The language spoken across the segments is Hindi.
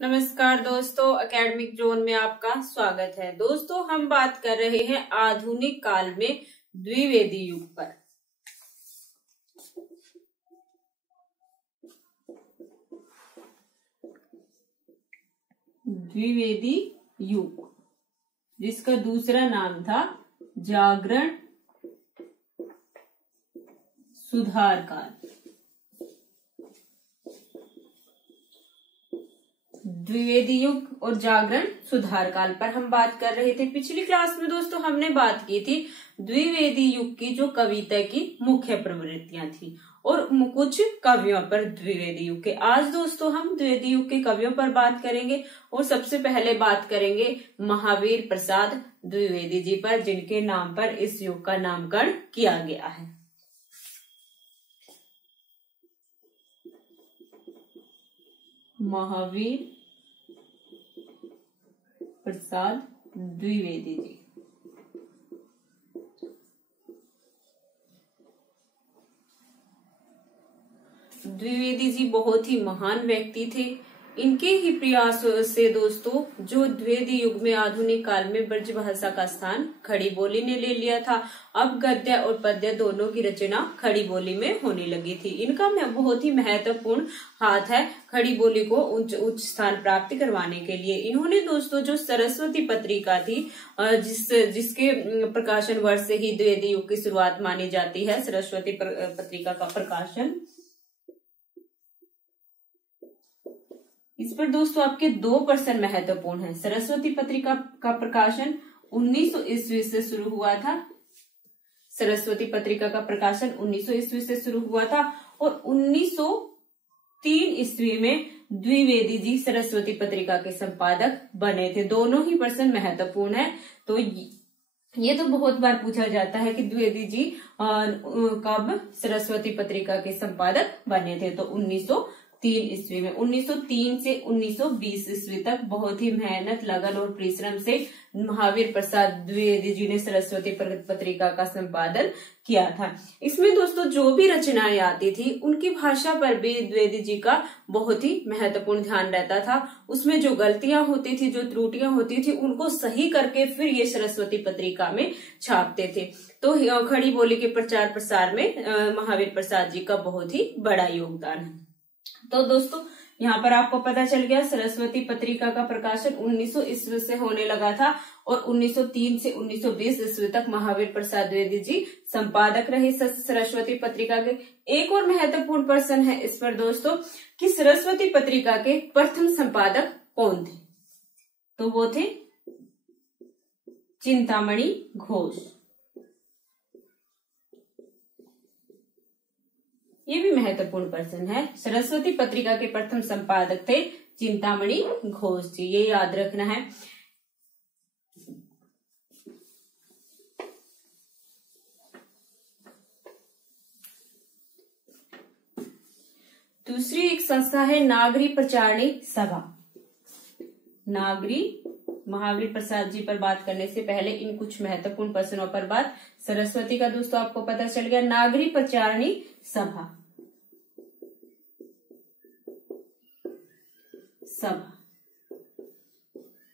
नमस्कार दोस्तों, एकेडमिक जोन में आपका स्वागत है। दोस्तों, हम बात कर रहे हैं आधुनिक काल में द्विवेदी युग पर। द्विवेदी युग, जिसका दूसरा नाम था जागरण सुधार काल। द्विवेदी युग और जागरण सुधार काल पर हम बात कर रहे थे। पिछली क्लास में दोस्तों हमने बात की थी द्विवेदी युग की जो कविता की मुख्य प्रवृत्तियां थी और कुछ कवियों पर द्विवेदी युग के। आज दोस्तों हम द्विवेदी युग के कवियों पर बात करेंगे और सबसे पहले बात करेंगे महावीर प्रसाद द्विवेदी जी पर, जिनके नाम पर इस युग का नामकरण किया गया है। महावीर प्रसाद द्विवेदी जी। द्विवेदी जी बहुत ही महान व्यक्ति थे। इनके ही प्रयासों से दोस्तों जो द्विवेदी युग में आधुनिक काल में ब्रज भाषा का स्थान खड़ी बोली ने ले लिया था। अब गद्य और पद्य दोनों की रचना खड़ी बोली में होने लगी थी। इनका बहुत ही महत्वपूर्ण हाथ है खड़ी बोली को उच्च स्थान प्राप्त करवाने के लिए। इन्होंने दोस्तों जो सरस्वती पत्रिका थी, जिसके प्रकाशन वर्ष से ही द्विवेदी युग की शुरुआत मानी जाती है, सरस्वती पत्रिका का प्रकाशन। इस पर दोस्तों आपके 2 प्रश्न महत्वपूर्ण हैं। सरस्वती पत्रिका का प्रकाशन 1900 ईस्वी से शुरू हुआ था। सरस्वती पत्रिका का प्रकाशन 1900 ईस्वी से शुरू हुआ था और 1903 ईस्वी में द्विवेदी जी सरस्वती पत्रिका के संपादक बने थे। दोनों ही प्रश्न महत्वपूर्ण है। तो ये तो बहुत बार पूछा जाता है कि द्विवेदी जी कब सरस्वती पत्रिका के संपादक बने थे। तो 1903 ईस्वी में। 1903 से 1920 ईस्वी तक बहुत ही मेहनत, लगन और परिश्रम से महावीर प्रसाद द्विवेदी जी ने सरस्वती पत्रिका का संपादन किया था। इसमें दोस्तों जो भी रचनाएं आती थी उनकी भाषा पर भी द्विवेदी जी का बहुत ही महत्वपूर्ण ध्यान रहता था। उसमें जो गलतियां होती थी, जो त्रुटियां होती थी, उनको सही करके फिर ये सरस्वती पत्रिका में छापते थे। तो खड़ी बोली के प्रचार प्रसार में महावीर प्रसाद जी का बहुत ही बड़ा योगदान है। तो दोस्तों यहाँ पर आपको पता चल गया सरस्वती पत्रिका का प्रकाशन 1900 ईस्वी से होने लगा था और 1903 से 1920 ईस्वी तक महावीर प्रसाद द्विवेदी जी संपादक रहे सरस्वती पत्रिका के। एक और महत्वपूर्ण प्रश्न है इस पर दोस्तों कि सरस्वती पत्रिका के प्रथम संपादक कौन थे। तो वो थे चिंतामणि घोष। ये भी महत्वपूर्ण प्रश्न है। सरस्वती पत्रिका के प्रथम संपादक थे चिंतामणि घोष जी, ये याद रखना है। दूसरी एक संस्था है नागरी प्रचारणी सभा। नागरी महावीर प्रसाद जी पर बात करने से पहले इन कुछ महत्वपूर्ण प्रश्नों पर बात। सरस्वती का दोस्तों आपको पता चल गया। नागरी प्रचारणी सभा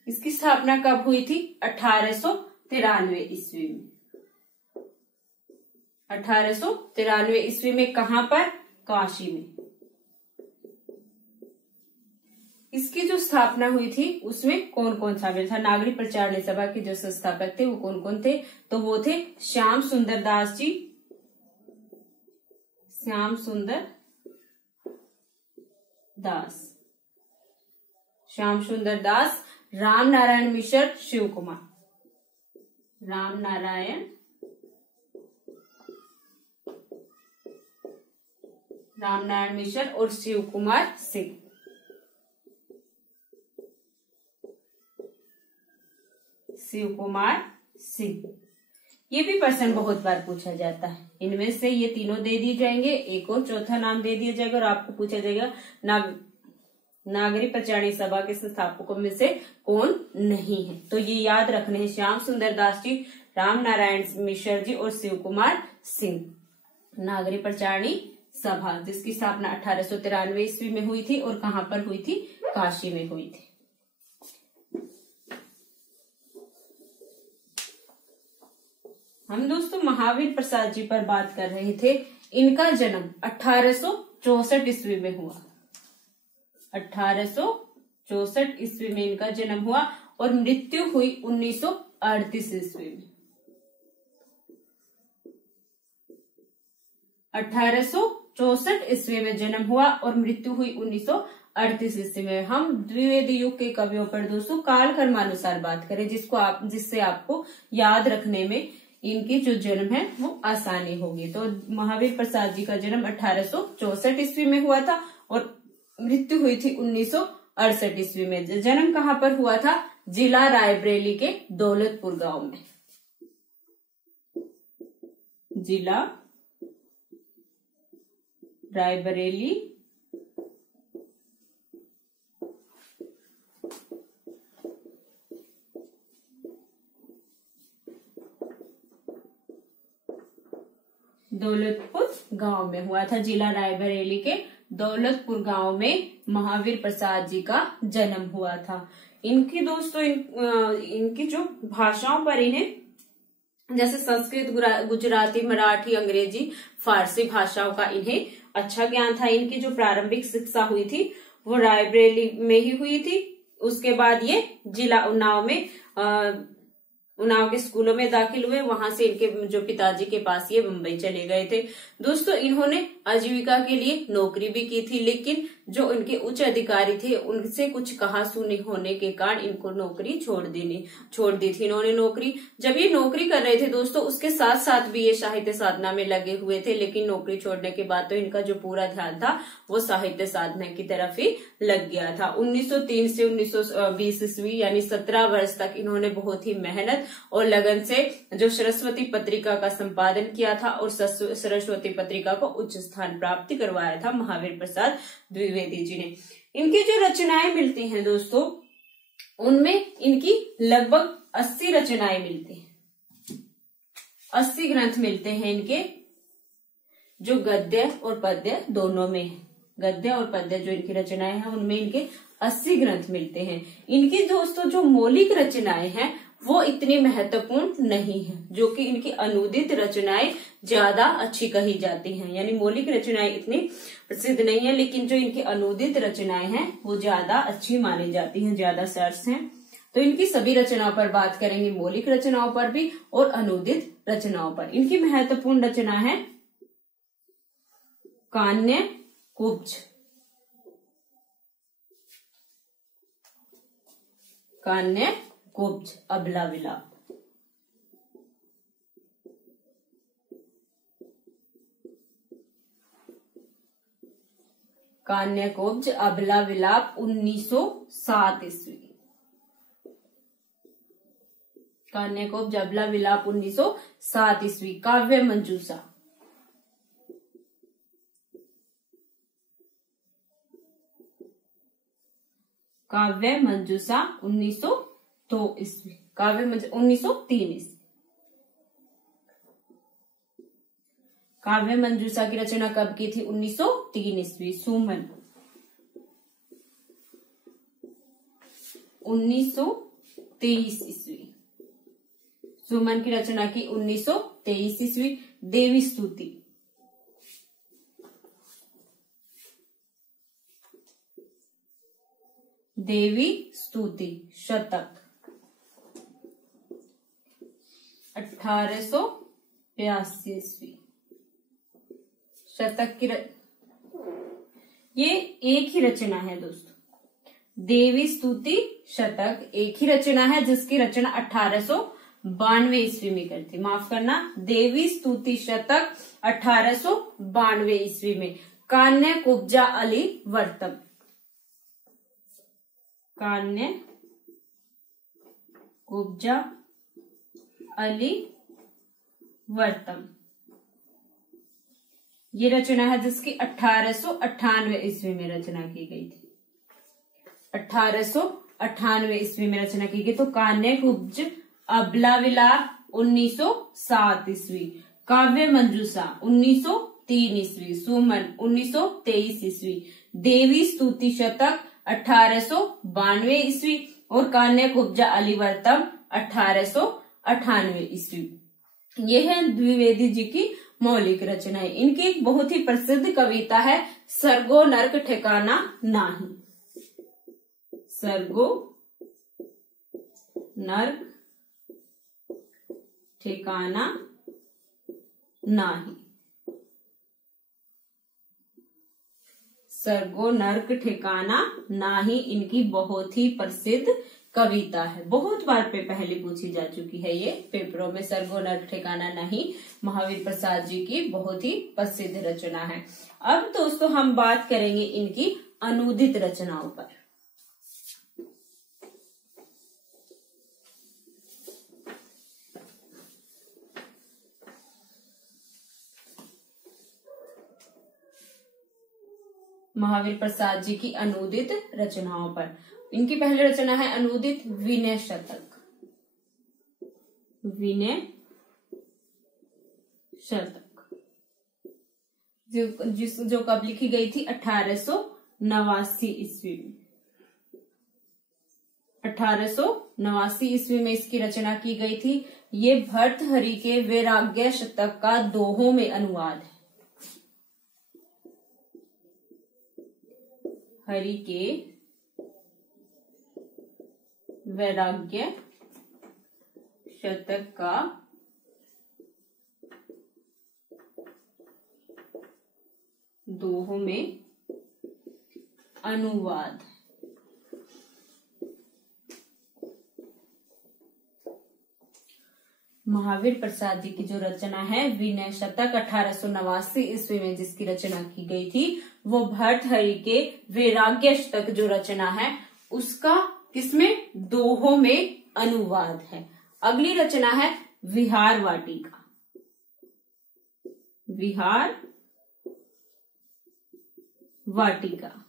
इसकी स्थापना कब हुई थी? 1893 ईस्वी में। 1893 ईस्वी में कहां पर? काशी में। इसकी जो स्थापना हुई थी उसमें कौन कौन शामिल था? नागरी प्रचारणी सभा के जो संस्थापक थे वो कौन कौन थे? तो वो थे श्याम सुंदर दास जी, श्याम सुंदर दास, श्याम सुंदर दास, राम नारायण मिश्र, शिव कुमार, राम नारायण मिश्र और शिव कुमार सिंह। शिव कुमार सिंह। ये भी प्रश्न बहुत बार पूछा जाता है। इनमें से ये तीनों दे दिए जाएंगे, एक और चौथा नाम दे दिया जाएगा और आपको पूछा जाएगा नागरी प्रचारणी सभा के संस्थापकों में से कौन नहीं है। तो ये याद रखने हैं, श्याम सुंदर दास जी, राम नारायण मिश्र जी और शिव कुमार सिंह। नागरी प्रचारणी सभा जिसकी स्थापना 1893 ईस्वी में हुई थी और कहां पर हुई थी? काशी में हुई थी। हम दोस्तों महावीर प्रसाद जी पर बात कर रहे थे। इनका जन्म 1864 ईस्वी में हुआ। 1864 ईस्वी में इनका जन्म हुआ और मृत्यु हुई 1938 ईस्वी में। 1864 ईस्वी में जन्म हुआ और मृत्यु हुई 1938 ईस्वी में। हम द्विवेदी युग के कवियों पर दोस्तों कालक्रमानुसार बात करें, जिससे आपको याद रखने में इनकी जो जन्म है वो आसानी होगी। तो महावीर प्रसाद जी का जन्म 1864 ईस्वी में हुआ था और मृत्यु हुई थी 1968 ईस्वी में। जन्म कहाँ पर हुआ था? जिला रायबरेली के दौलतपुर गांव में। जिला रायबरेली दौलतपुर गांव में हुआ था। जिला रायबरेली के दौलतपुर गांव में महावीर प्रसाद जी का जन्म हुआ था। इनकी दोस्तों इनकी जो भाषाओं पर इन्हें जैसे संस्कृत, गुजराती, मराठी, अंग्रेजी, फारसी भाषाओं का इन्हें अच्छा ज्ञान था। इनकी जो प्रारंभिक शिक्षा हुई थी वो रायबरेली में ही हुई थी। उसके बाद ये जिला उन्नाव के स्कूलों में दाखिल हुए। वहां से इनके जो पिताजी के पास ये मुंबई चले गए थे। दोस्तों इन्होंने आजीविका के लिए नौकरी भी की थी, लेकिन जो इनके उच्च अधिकारी थे उनसे कुछ कहासुनी होने के कारण इनको नौकरी छोड़ दी थी इन्होंने नौकरी। जब ये नौकरी कर रहे थे दोस्तों, उसके साथ साथ भी ये साहित्य साधना में लगे हुए थे, लेकिन नौकरी छोड़ने के बाद तो इनका जो पूरा ध्यान था वो साहित्य साधना की तरफ ही लग गया था। 1903 से 1920 ईस्वी यानी 17 वर्ष तक इन्होंने बहुत ही मेहनत और लगन से जो सरस्वती पत्रिका का संपादन किया था और सरस्वती पत्रिका को उच्च स्थान प्राप्ति करवाया था महावीर प्रसाद द्विवेदी जी ने। इनकी जो रचनाएं मिलती हैं दोस्तों, उनमें इनकी लगभग 80 रचनाएं मिलती हैं। 80 ग्रंथ मिलते हैं इनके, जो गद्य और पद्य दोनों में है। गद्य और पद्य जो इनकी रचनाएं हैं उनमें इनके 80 ग्रंथ मिलते हैं। इनकी दोस्तों जो मौलिक रचनाएं हैं वो इतनी महत्वपूर्ण नहीं है, जो कि इनकी अनुदित रचनाएं ज्यादा अच्छी कही जाती हैं। यानी मौलिक रचनाएं इतनी प्रसिद्ध नहीं है, लेकिन जो इनकी अनुदित रचनाएं हैं वो ज्यादा अच्छी मानी जाती हैं, ज्यादा सर्स हैं। तो इनकी सभी रचनाओं पर बात करेंगे, मौलिक रचनाओं पर भी और अनुदित रचनाओं पर। इनकी महत्वपूर्ण रचना है कान्य कुब्ज। कान्य कुब्ज, अबला विलाप। कान्य कुब्ज, अबला विलाप 1907 ईस्वी। कान्य कुब्ज, अबला विलाप 1907 ईस्वी। काव्य मंजूषा। काव्य मंजूषा 1902 ईस्वी। काव्य मंजूषा 1903 ईस्वी। काव्य मंजूषा की रचना कब की थी? 1903 ईस्वी। सुमन 1923 ईस्वी। सुमन की रचना की 1923 ईस्वी। देवी स्तुति। देवी स्तुति शतक 1882 ईस्वी। शतक की ये एक ही रचना है दोस्तों। देवी स्तुति शतक एक ही रचना है, जिसकी रचना 1892 ईस्वी में करी थी। माफ करना, देवी स्तुति शतक 1892 ईस्वी में। कान्य कुब्जा अली वर्तम। कान्य कुब्जा अली वर्तम ये रचना है, जिसकी 1898 ईस्वी में रचना की गई थी। 1898 ईस्वी में रचना की गई। तो कान्य कुब्ज अबला विलाप 1907 ईस्वी। काव्य मंजूषा 1903 ईस्वी। सुमन 1923 ईस्वी। देवी स्तुति शतक 1892 ईस्वी और कान्यकुब्जा अलिवर्तम 1898 ईस्वी। ये है द्विवेदी जी की मौलिक रचनाएं। इनकी एक बहुत ही प्रसिद्ध कविता है सर्गो नर्क ठिकाना नाही। सर्गो नर्क ठिकाना नाही। सर्गो नर्क ठिकाना नाही इनकी बहुत ही प्रसिद्ध कविता है। बहुत बार पहले पूछी जा चुकी है ये पेपरों में। सर्गो नर्क ठिकाना नहीं महावीर प्रसाद जी की बहुत ही प्रसिद्ध रचना है। अब दोस्तों हम बात करेंगे इनकी अनूदित रचनाओं पर। महावीर प्रसाद जी की अनूदित रचनाओं पर इनकी पहली रचना है अनूदित विनय शतक। विनय शतक जो कब लिखी गई थी 1889 ईस्वी में। 1889 ईस्वी में इसकी रचना की गई थी। ये भर्तृहरि के वैराग्य शतक का दोहों में अनुवाद है। हरि के वैराग्य शतक का दोहों में अनुवाद। महावीर प्रसाद जी की जो रचना है विनय शतक 1889 ईस्वी में जिसकी रचना की गई थी वो भर्तृहरि के वैराग्य शतक जो रचना है उसका किसमें दोहों में अनुवाद है। अगली रचना है विहार वाटिका। विहार वाटिका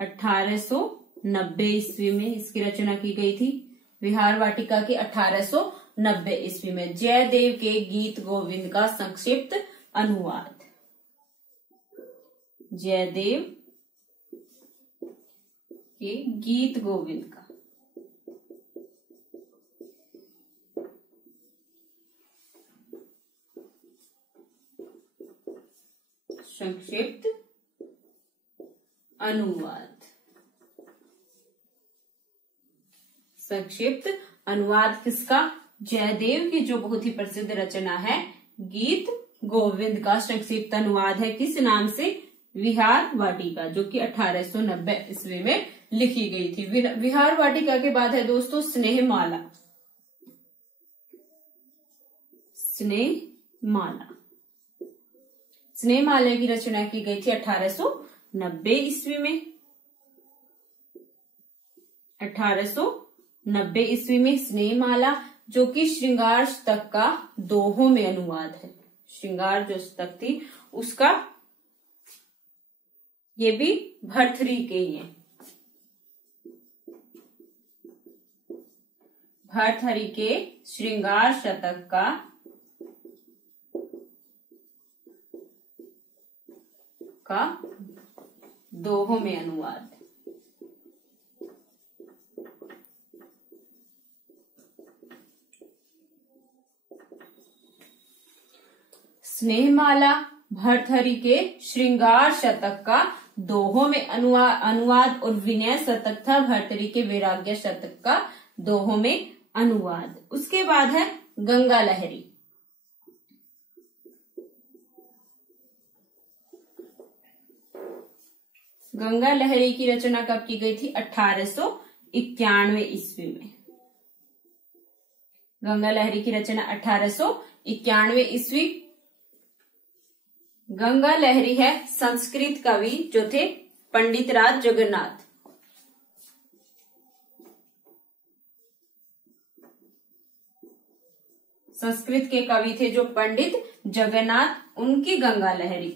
1890 ईस्वी में इसकी रचना की गई थी। विहार वाटिका की 1890 ईस्वी में जयदेव के गीत गोविंद का संक्षिप्त अनुवाद। जयदेव के गीत गोविंद का संक्षिप्त अनुवाद। संक्षिप्त अनुवाद किसका? जयदेव की जो बहुत ही प्रसिद्ध रचना है गीत गोविंद का संक्षिप्त अनुवाद है। किस नाम से? विहार वाटिका, जो कि 1890 ईस्वी में लिखी गई थी। विहार वाटिका के बाद है दोस्तों स्नेहमाला। स्नेहमाला, स्नेहमाला की रचना की गई थी 1890 ईस्वी में। 1890 ईस्वी में स्नेहमाला जो कि श्रृंगार शतक का दोहों में अनुवाद है। श्रृंगार जो शतक थी उसका, ये भी भर्तृहरि के ही है। भर्तृहरि के श्रृंगार शतक का दोहों में अनुवाद। स्नेहमाला भर्तृहरि के श्रृंगार शतक का दोहों में अनुवाद और विनय शतक था भर्तृहरि के वैराग्य शतक का दोहों में अनुवाद। उसके बाद है गंगा लहरी। गंगा लहरी की रचना कब की गई थी? 1891 ईस्वी में। गंगा लहरी की रचना 1891 ईस्वी। गंगा लहरी है संस्कृत कवि जो थे पंडित राज जगन्नाथ। संस्कृत के कवि थे जो पंडित जगन्नाथ, उनकी गंगा लहरी,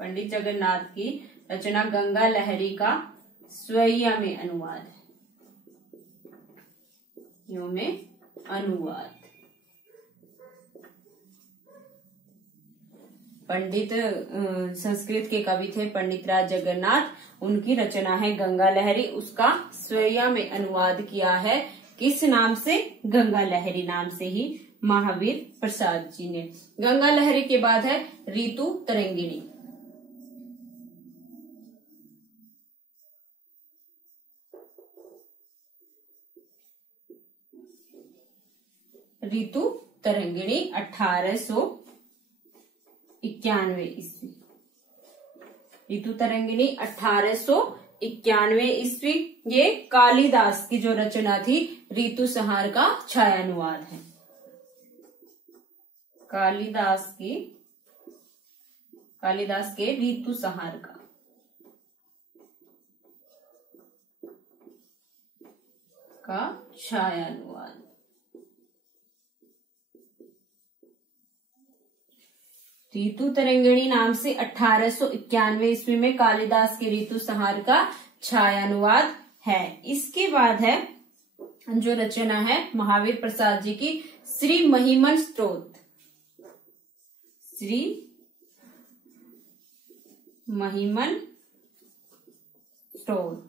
पंडित जगन्नाथ की रचना गंगा लहरी का स्वयं में अनुवाद है। यो में अनुवाद। पंडित संस्कृत के कवि थे पंडित राज जगन्नाथ, उनकी रचना है गंगा लहरी। उसका स्वयं में अनुवाद किया है किस नाम से? गंगा लहरी नाम से ही महावीर प्रसाद जी ने। गंगा लहरी के बाद है ऋतु तरंगिणी। ऋतु तरंगिणी 1891 ईस्वी। ऋतु तरंगिणी 1891 ईस्वी। ये कालिदास की जो रचना थी ऋतु संहार का छायानुवाद है। कालिदास के ऋतु संहार का छायानुवाद। ऋतु तरंगिणी नाम से 1891 ईस्वी में कालिदास के ऋतु संहार का छायानुवाद है। इसके बाद है जो रचना है महावीर प्रसाद जी की श्री महिमन स्तोत्र। श्री महिमन स्तोत्र।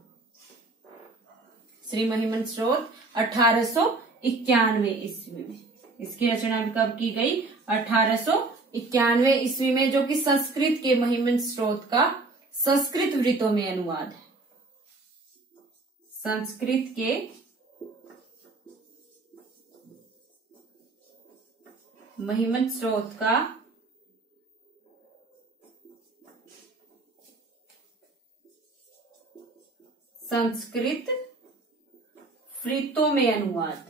श्री महिमन स्तोत्र 1891 ईस्वी में। इसकी रचना कब की गई? 1891 ईस्वी में, जो कि संस्कृत के महिमन स्तोत्र का संस्कृत वृत्तों में अनुवाद है। संस्कृत के महिमन स्तोत्र का संस्कृत वृत्तों में अनुवाद।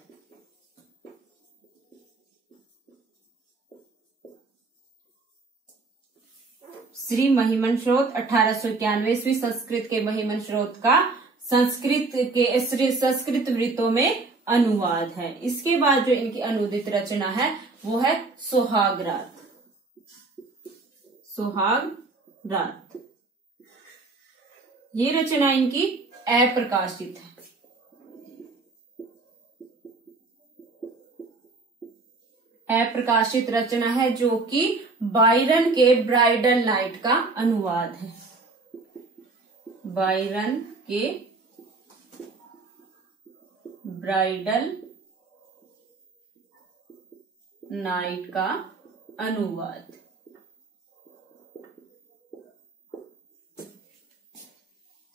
श्री महिमन स्तोत्र 1891 ईस्वी संस्कृत के महिमन स्तोत्र का संस्कृत वृत्तों में अनुवाद है। इसके बाद जो इनकी अनुदित रचना है वो है सुहागरात। सुहागरात ये रचना इनकी अप्रकाशित है। अप्रकाशित रचना है, जो कि बायरन के ब्राइडल नाइट का अनुवाद है। बायरन के ब्राइडल नाइट का अनुवाद।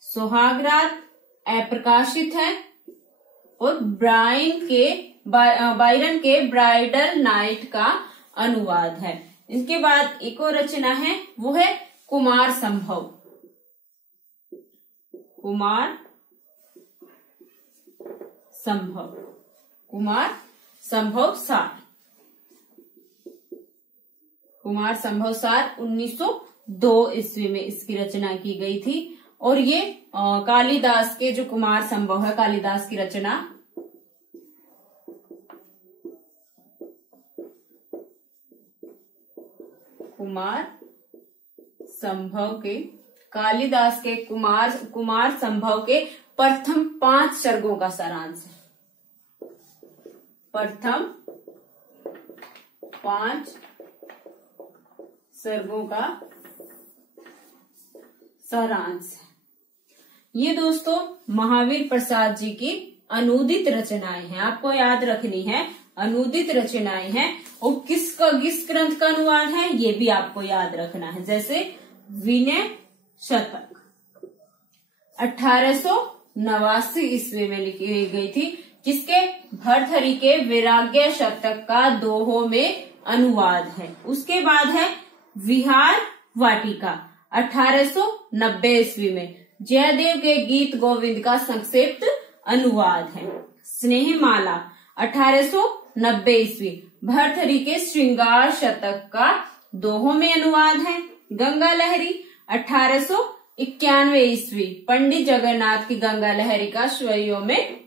सुहागरात अप्रकाशित है और बायरन के ब्राइडल नाइट का अनुवाद है। इसके बाद एक और रचना है, वो है कुमार संभव। कुमार संभव सार। कुमार संभव सार 1902 ईस्वी में इसकी रचना की गई थी। और ये कालिदास के जो कुमार संभव है, कालिदास की रचना कुमार संभव के, कालिदास के कुमार संभव के प्रथम 5 सर्गों का सारांश है। प्रथम 5 सर्गों का सारांश है। ये दोस्तों महावीर प्रसाद जी की अनुदित रचनाएं हैं। आपको याद रखनी है, अनुदित रचनाएं हैं। और किस ग्रंथ का अनुवाद है ये भी आपको याद रखना है। जैसे विनय शतक 1889 ईस्वी में लिखी गई थी, जिसके भर्तृहरि के वैराग्य शतक का दोहों में अनुवाद है। उसके बाद है विहार वाटिका 1890 ईस्वी में, जयदेव के गीत गोविंद का संक्षिप्त अनुवाद है। स्नेहमाला 1890 ईस्वी, भर्तृहरि के श्रृंगार शतक का दोहों में अनुवाद है। गंगा लहरी 1891 ईस्वी, पंडित जगन्नाथ की गंगा लहरी का स्वयों में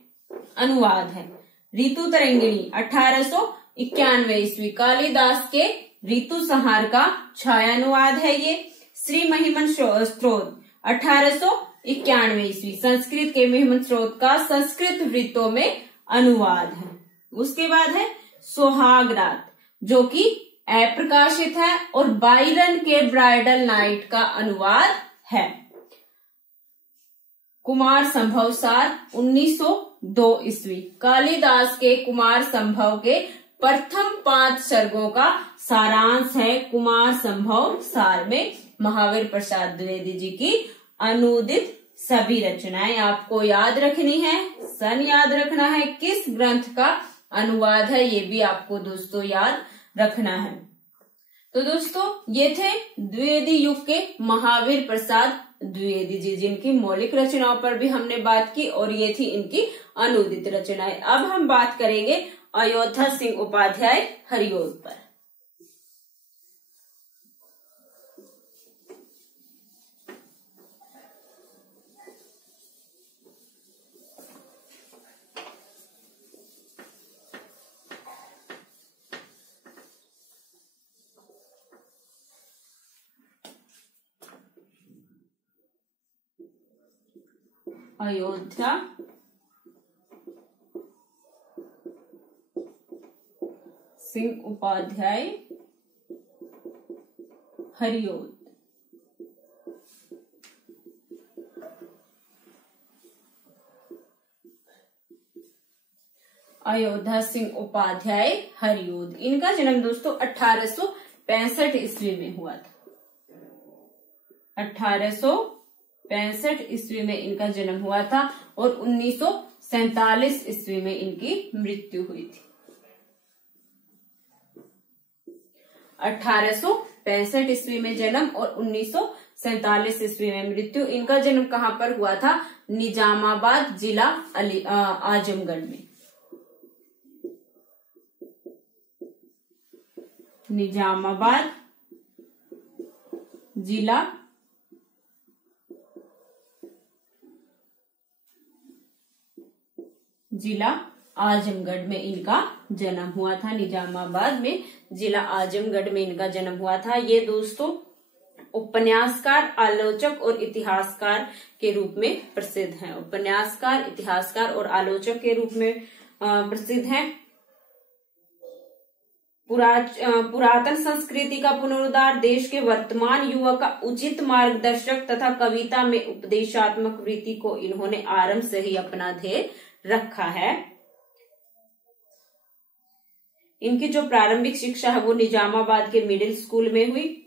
अनुवाद है। ऋतु तरंगिणी 1891 ईस्वी, कालिदास के ऋतु संहार का छायानुवाद है ये। श्री महिमन स्तोत्र 1891 ईस्वी, संस्कृत के महिमन स्तोत्र का संस्कृत वृत्तों में अनुवाद है। उसके बाद है सुहागरात, जो कि अप्रकाशित है और बायरन के ब्राइडल नाइट का अनुवाद है। कुमार संभव सार 1902 ईस्वी। कालिदास के कुमार संभव के प्रथम 5 सर्गों का सारांश है कुमार संभव सार में महावीर प्रसाद द्विवेदी जी की अनुदित सभी रचनाएं। आपको याद रखनी है, सन याद रखना है, किस ग्रंथ का अनुवाद है ये भी आपको दोस्तों याद रखना है। तो दोस्तों ये थे द्विवेदी युग के महावीर प्रसाद द्विवेदी जी, जिनकी मौलिक रचनाओं पर भी हमने बात की और ये थी इनकी अनुदित रचनाएं। अब हम बात करेंगे अयोध्या सिंह उपाध्याय हरिओद पर। अयोध्या सिंह उपाध्याय हरिओद। अयोध्या सिंह उपाध्याय हरिओद, इनका जन्म दोस्तों 1865 ईस्वी में हुआ था। 1865 ईस्वी में इनका जन्म हुआ था और 1947 ईस्वी में इनकी मृत्यु हुई थी। 1865 ईस्वी में जन्म और 1947 ईस्वी में मृत्यु। इनका जन्म कहाँ पर हुआ था? निजामाबाद जिला आजमगढ़ में। निजामाबाद जिला आजमगढ़ में इनका जन्म हुआ था। निजामाबाद में जिला आजमगढ़ में इनका जन्म हुआ था। ये दोस्तों उपन्यासकार, आलोचक और इतिहासकार के रूप में प्रसिद्ध हैं। उपन्यासकार, इतिहासकार और आलोचक के रूप में प्रसिद्ध हैं। पुरातन संस्कृति का पुनरुद्धार, देश के वर्तमान युवा का उचित मार्गदर्शक तथा कविता में उपदेशात्मक वृत्ति को इन्होंने आरंभ से ही अपना ध्येय रखा है। इनकी जो प्रारंभिक शिक्षा है वो निजामाबाद के मिडिल स्कूल में हुई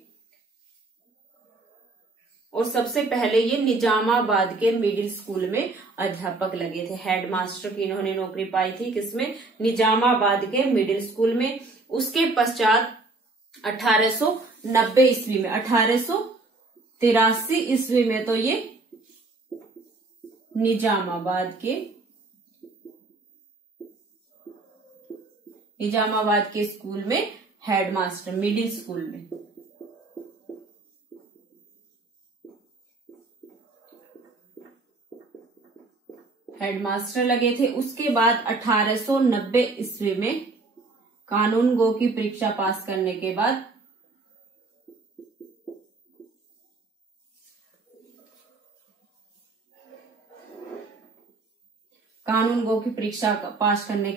और सबसे पहले ये निजामाबाद के मिडिल स्कूल में अध्यापक लगे थे। हेडमास्टर की इन्होंने नौकरी पाई थी, किसमें? निजामाबाद के मिडिल स्कूल में। उसके पश्चात 1890 ईस्वी में, 1883 ईस्वी में तो ये निजामाबाद के स्कूल में हेडमास्टर, मिडिल स्कूल में। हेडमास्टर लगे थे। उसके बाद 1890 ईस्वी में कानून गो की परीक्षा पास करने के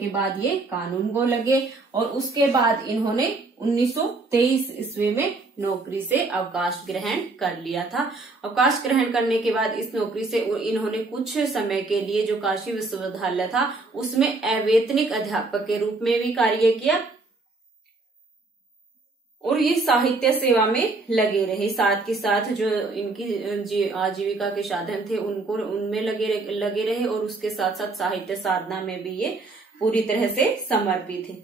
बाद ये कानून गो लगे और उसके बाद इन्होंने 1923 ईस्वी में नौकरी से अवकाश ग्रहण कर लिया था। अवकाश ग्रहण करने के बाद इस नौकरी से इन्होंने कुछ समय के लिए जो काशी विश्वविद्यालय था उसमें अवैतनिक अध्यापक के रूप में भी कार्य किया और ये साहित्य सेवा में लगे रहे। साथ के साथ जो इनकी आजीविका के साधन थे उनमें लगे रहे और उसके साथ साथ साहित्य साधना में भी ये पूरी तरह से समर्पित थे।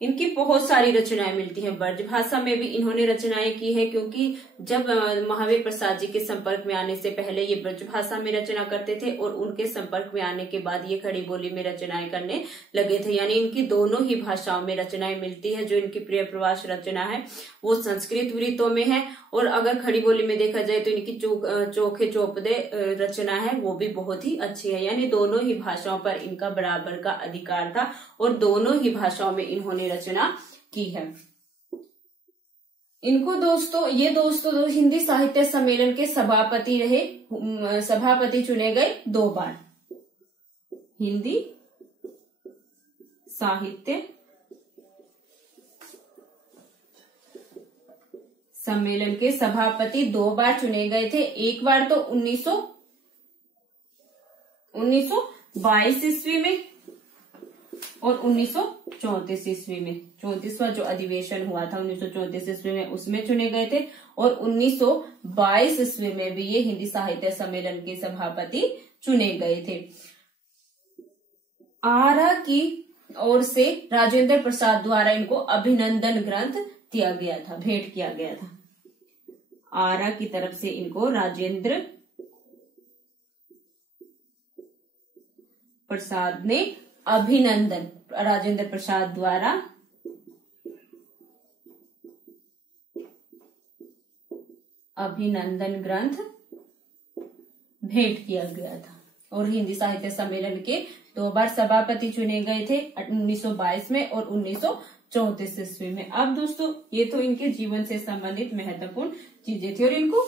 इनकी बहुत सारी रचनाएं मिलती हैं। ब्रज भाषा में भी इन्होंने रचनाएं की है, क्योंकि जब महावीर प्रसाद जी के संपर्क में आने से पहले ये ब्रज भाषा में रचना करते थे और उनके संपर्क में आने के बाद ये खड़ी बोली में रचनाएं करने लगे थे। यानी इनकी दोनों ही भाषाओं में रचनाएं मिलती है। जो इनकी प्रिय प्रवास रचना है वो संस्कृत वृत्तों में है और अगर खड़ी बोली में देखा जाए तो इनकी चोखे चौपदे रचना है वो भी बहुत ही अच्छी है। यानी दोनों ही भाषाओं पर इनका बराबर का अधिकार था और दोनों ही भाषाओं में इन्होंने रचना की है। इनको दोस्तों हिंदी साहित्य सम्मेलन के सभापति चुने गए 2 बार। हिंदी साहित्य सम्मेलन के सभापति 2 बार चुने गए थे। एक बार तो 1922 ईस्वी में और 1934 ईस्वी में, 34वां जो अधिवेशन हुआ था 1934 ईस्वी में, उसमें चुने गए थे। और 1922 ईस्वी में भी ये हिंदी साहित्य सम्मेलन के सभापति चुने गए थे। आरा की ओर से राजेंद्र प्रसाद द्वारा इनको अभिनंदन ग्रंथ दिया गया था, भेंट किया गया था। आरा की तरफ से इनको राजेंद्र प्रसाद ने अभिनंदन, राजेंद्र प्रसाद द्वारा अभिनंदन ग्रंथ भेंट किया गया था। और हिंदी साहित्य सम्मेलन के 2 बार सभापति चुने गए थे, 1922 में और 1934 ईस्वी में। अब दोस्तों ये तो इनके जीवन से संबंधित महत्वपूर्ण चीजें थी। और इनको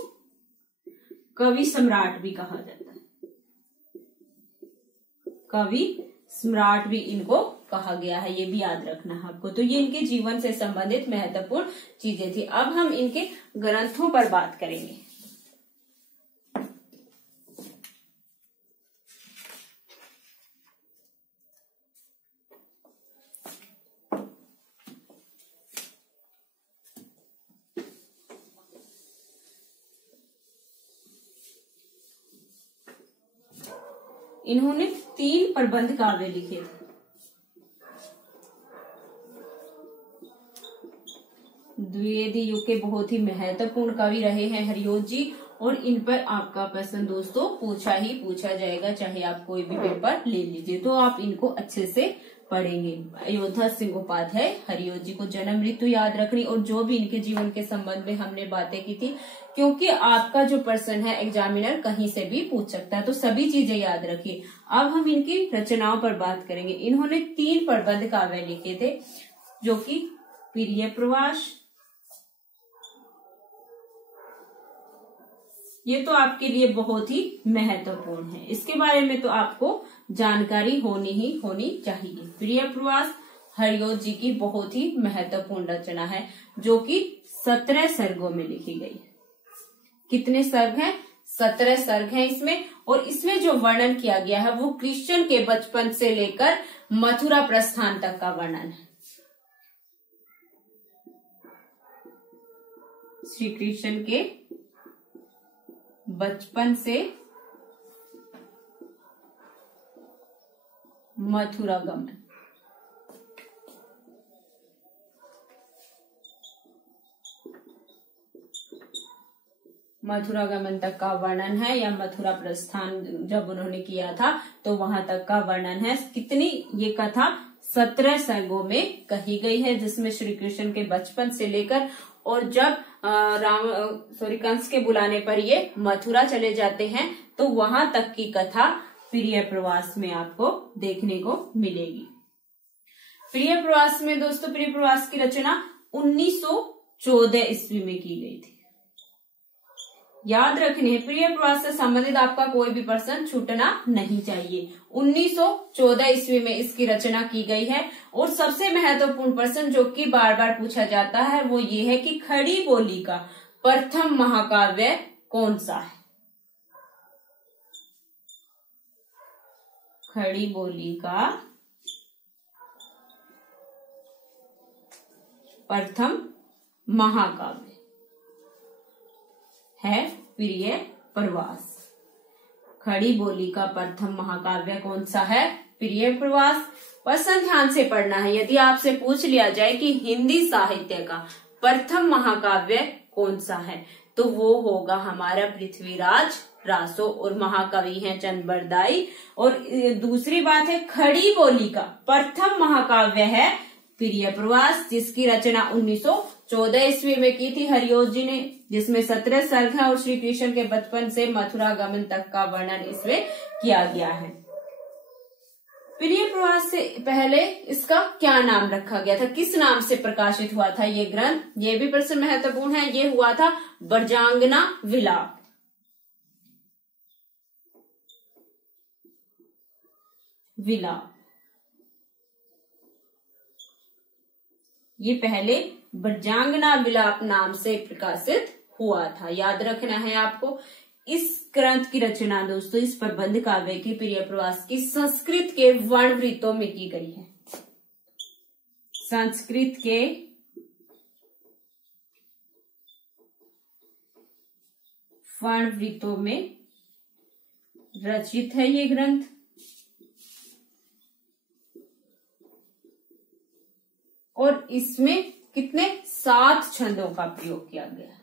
कवि सम्राट भी कहा जाता है, कवि सम्राट भी इनको कहा गया है, ये भी याद रखना है आपको। तो ये इनके जीवन से संबंधित महत्वपूर्ण चीजें थी। अब हम इनके ग्रंथों पर बात करेंगे। इन्होंने 3 प्रबंध काव्य लिखे थे। द्विवेदी युग के बहुत ही महत्वपूर्ण कवि रहे हैं हरियोध जी। और इन पर आपका प्रश्न दोस्तों पूछा ही पूछा जाएगा, चाहे आप कोई भी पेपर ले लीजिए, तो आप इनको अच्छे से पढ़ेंगे। अयोध्या सिंह उपाध्याय, हरियोध जी को जन्म मृत्यु याद रखनी और जो भी इनके जीवन के संबंध में हमने बातें की थी, क्योंकि आपका जो प्रश्न है एग्जामिनर कहीं से भी पूछ सकता है, तो सभी चीजें याद रखिए। अब हम इनकी रचनाओं पर बात करेंगे। इन्होंने 3 प्रबंध काव्य लिखे थे, जो कि प्रिय प्रवास, ये तो आपके लिए बहुत ही महत्वपूर्ण है, इसके बारे में तो आपको जानकारी होनी चाहिए। प्रिय प्रवास हरियोध जी की बहुत ही महत्वपूर्ण रचना है, जो कि 17 सर्गों में लिखी गई है। कितने सर्ग हैं? 17 सर्ग हैं इसमें। और इसमें जो वर्णन किया गया है वो कृष्ण के बचपन से लेकर मथुरा प्रस्थान तक का वर्णन है। श्री कृष्ण के बचपन से मथुरा गमन, मथुरा गमन तक का वर्णन है, या मथुरा प्रस्थान जब उन्होंने किया था तो वहां तक का वर्णन है। कितनी ये कथा 17 सर्गों में कही गई है, जिसमें श्री कृष्ण के बचपन से लेकर और जब कंस के बुलाने पर ये मथुरा चले जाते हैं तो वहां तक की कथा प्रिय प्रवास में आपको देखने को मिलेगी। प्रिय प्रवास में दोस्तों, प्रिय प्रवास की रचना 1914 ईस्वी में की गई थी। याद रखने हैं, प्रिय प्रवास से संबंधित आपका कोई भी प्रश्न छूटना नहीं चाहिए। 1914 ईस्वी में इसकी रचना की गई है। और सबसे महत्वपूर्ण प्रश्न जो कि बार बार पूछा जाता है वो ये है कि खड़ी बोली का प्रथम महाकाव्य कौन सा है? खड़ी बोली का प्रथम महाकाव्य है प्रिय प्रवास। खड़ी बोली का प्रथम महाकाव्य कौन सा है? प्रिय प्रवास। प्रश्न ध्यान से पढ़ना है। यदि आपसे पूछ लिया जाए कि हिंदी साहित्य का प्रथम महाकाव्य कौन सा है, तो वो होगा हमारा पृथ्वीराज रासो, और महाकवि हैं चंद बरदाई। और दूसरी बात है, खड़ी बोली का प्रथम महाकाव्य है प्रिय प्रवास, जिसकी रचना 1914 ईस्वी में की थी हरियोध जी ने, जिसमें 17 सर्ग है और श्री कृष्ण के बचपन से मथुरा गमन तक का वर्णन इसमें किया गया है। प्रिय प्रवास से पहले इसका क्या नाम रखा गया था, किस नाम से प्रकाशित हुआ था ये ग्रंथ? ये भी प्रश्न महत्वपूर्ण है। ये हुआ था ब्रजांगना विलाप। ये पहले ब्रजांगना विलाप नाम से प्रकाशित हुआ था। याद रखना है आपको। इस ग्रंथ की रचना दोस्तों, इस प्रबंध काव्य की प्रिय प्रवास की संस्कृत के वर्णवृत्तों में की गई है। संस्कृत के वर्णवृत्तों में रचित है ये ग्रंथ। और इसमें कितने 7 छंदों का प्रयोग किया गया।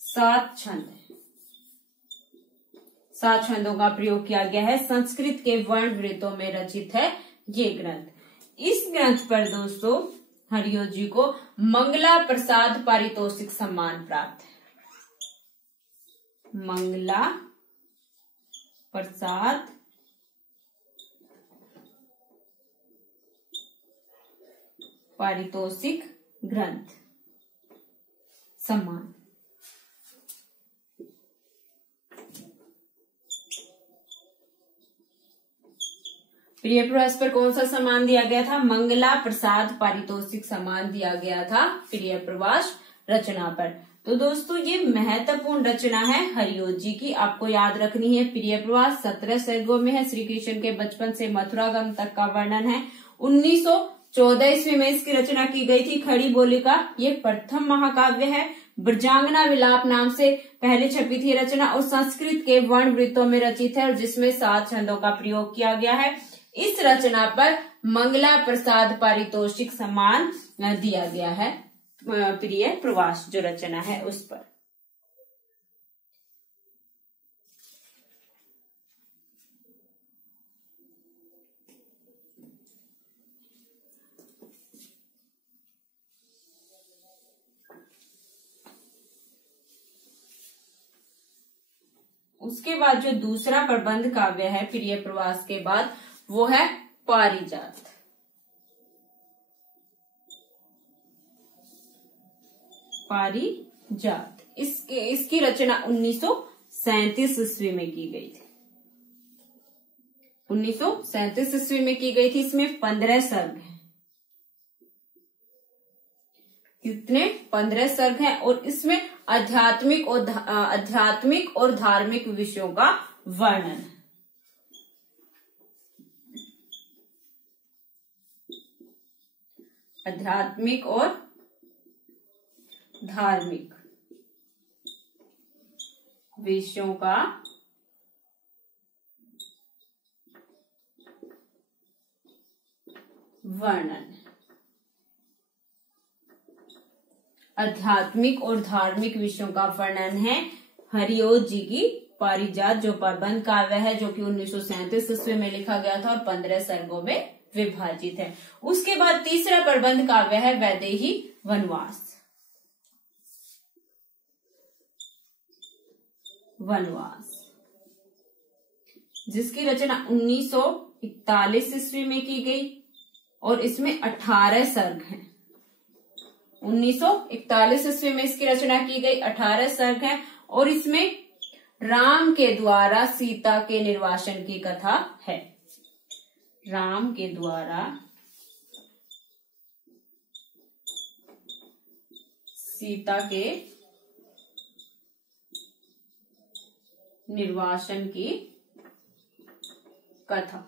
7 छंद, 7 छंदों का प्रयोग किया गया है। संस्कृत के वर्णवृत्तों में रचित है ये ग्रंथ। इस ग्रंथ पर दोस्तों हरिओ जी को मंगला प्रसाद पारितोषिक सम्मान प्राप्त है। मंगला प्रसाद पारितोषिक ग्रंथ सम्मान। प्रिय प्रवास पर कौन सा सम्मान दिया गया था? मंगला प्रसाद पारितोषिक सम्मान दिया गया था प्रिय प्रवास रचना पर। तो दोस्तों ये महत्वपूर्ण रचना है हरिओ जी की, आपको याद रखनी है। प्रिय प्रवास 17 सर्गों में है। श्री कृष्ण के बचपन से मथुरागम तक का वर्णन है। 1914 ईस्वी में इसकी रचना की गई थी। खड़ी बोली का ये प्रथम महाकाव्य है। ब्रजांगना विलाप नाम से पहले छपी थी रचना और संस्कृत के वर्णवृत्तों में रचित है और जिसमें 7 छंदों का प्रयोग किया गया है। इस रचना पर मंगला प्रसाद पारितोषिक सम्मान दिया गया है। प्रिय प्रवास जो रचना है उस पर। उसके बाद जो दूसरा प्रबंध काव्य है प्रिय प्रवास के बाद वो है पारिजात। पारिजात इसकी रचना 1937 ईस्वी में की गई थी। 1937 ईस्वी में की गई थी। इसमें 15 सर्ग हैं। कितने? 15 सर्ग हैं और इसमें आध्यात्मिक और धार्मिक विषयों का वर्णन है। आध्यात्मिक और धार्मिक विषयों का वर्णन। आध्यात्मिक और धार्मिक विषयों का वर्णन है हरिओ जी की पारिजात जो प्रबंध काव्य है, जो कि 1937 ईस्वी में लिखा गया था और 15 सर्गों में विभाजित है। उसके बाद तीसरा प्रबंध काव्य है वैदेही वनवास। जिसकी रचना 1941 ईस्वी में की गई और इसमें 18 सर्ग हैं। 1941 ईस्वी में इसकी रचना की गई, 18 सर्ग हैं और इसमें राम के द्वारा सीता के निर्वासन की कथा है। राम के द्वारा सीता के निर्वासन की कथा,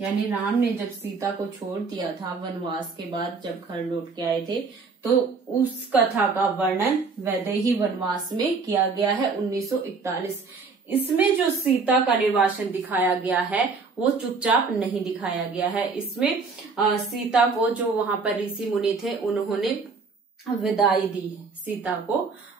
यानी राम ने जब सीता को छोड़ दिया था वनवास के बाद, जब घर लौट के आए थे, तो उस कथा का वर्णन वैदेही वनवास में किया गया है 1941। इसमें जो सीता का निर्वासन दिखाया गया है वो चुपचाप नहीं दिखाया गया है। इसमें सीता को जो वहां पर ऋषि मुनि थे उन्होंने विदाई दी है सीता को,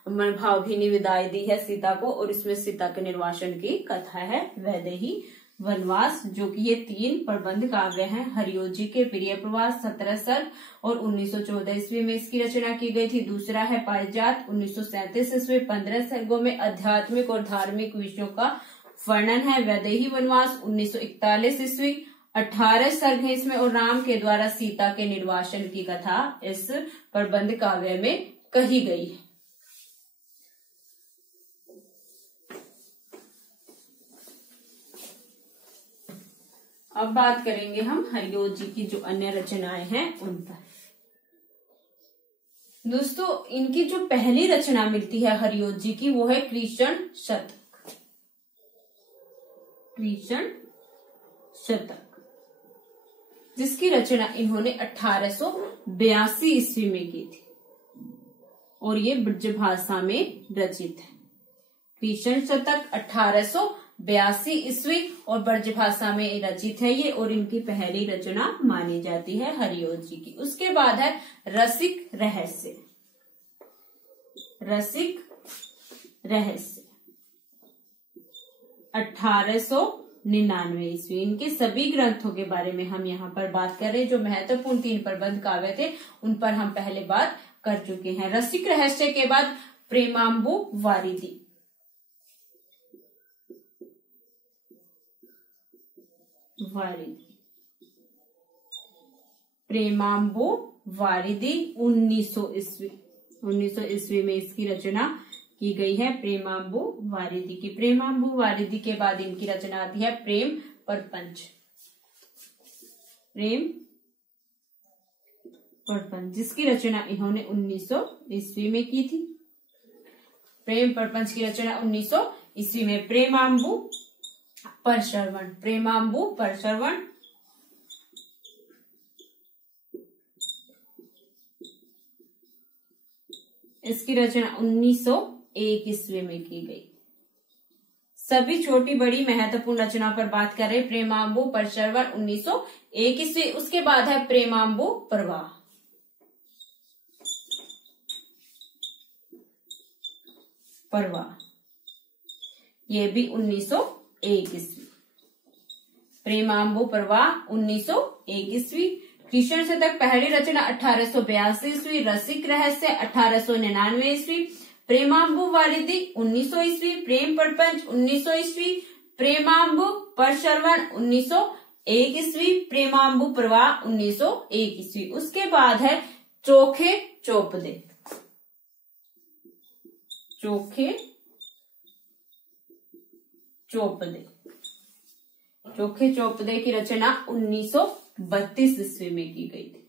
भावभीनी विदाई दी है सीता को, और इसमें सीता के निर्वासन की कथा है वैदेही वनवास, जो कि ये 3 प्रबंध काव्य हैं हरिओ जी के। प्रिय प्रवास 17 सर्ग और 1914 ईस्वी में इसकी रचना की गई थी। दूसरा है पारिजात 1937 ईस्वी 15 सर्गों में आध्यात्मिक और धार्मिक विषयों का वर्णन है। वैदेही वनवास 1941 ईस्वी 18 सर्ग है इसमें और राम के द्वारा सीता के निर्वासन की कथा इस प्रबंध काव्य में कही गई है। अब बात करेंगे हम हरिओत जी की जो अन्य रचनाएं हैं उन पर। दोस्तों, इनकी जो पहली रचना मिलती है हरिओत जी की वो है कृषण शतक। कृषण शतक, जिसकी रचना इन्होंने 1882 ईस्वी में की थी और ये ब्रजभाषा में रचित है। कृषण शतक 1882 ईस्वी और ब्रजभाषा में रचित है ये, और इनकी पहली रचना मानी जाती है हरिओत जी की। उसके बाद है रसिक रहस्य। रसिक रहस्य 1899 ईस्वी। इनके सभी ग्रंथों के बारे में हम यहाँ पर बात कर रहे हैं। जो महत्वपूर्ण 3 प्रबंध काव्य थे उन पर हम पहले बात कर चुके हैं। रसिक रहस्य के बाद प्रेमांबु वारिधि। प्रेमांबु वारिधि 1900 ईस्वी में इसकी रचना की गई है, प्रेमांबु वारिधि की। प्रेमांबु वारिधि के बाद इनकी रचना आती है प्रेम प्रपंच। प्रेम प्रपंच, जिसकी रचना इन्होंने 1900 ईस्वी में की थी। प्रेम प्रपंच की रचना 1900 ईस्वी में। प्रेमांबु परश्रवण। प्रेमांबु परश्रवण इसकी रचना 1901 ईस्वी में की गई। सभी छोटी बड़ी महत्वपूर्ण रचना पर बात कर रहे। प्रेमांबु परश्रवण 1901 ईस्वी। उसके बाद है प्रेमांबु प्रवाह। ये भी 1901 ईस्वी। प्रेमांबु प्रवाह 1901 ईस्वी। कृषण शतक पहली रचना 1882 ईस्वी। रसिक रहस्य 1899 ईस्वी। प्रेमांबु वारिधि 1900 ईस्वी। प्रेम प्रपंच 1900 ईस्वी। प्रेमांबु परश्रवण 1901 ईस्वी। प्रेमांबु प्रवाह 1901 ईस्वी। उसके बाद है चोखे चोपदे। चोखे चोपदे। चोखे चोपदे की रचना 1932 ईस्वी में की गई थी,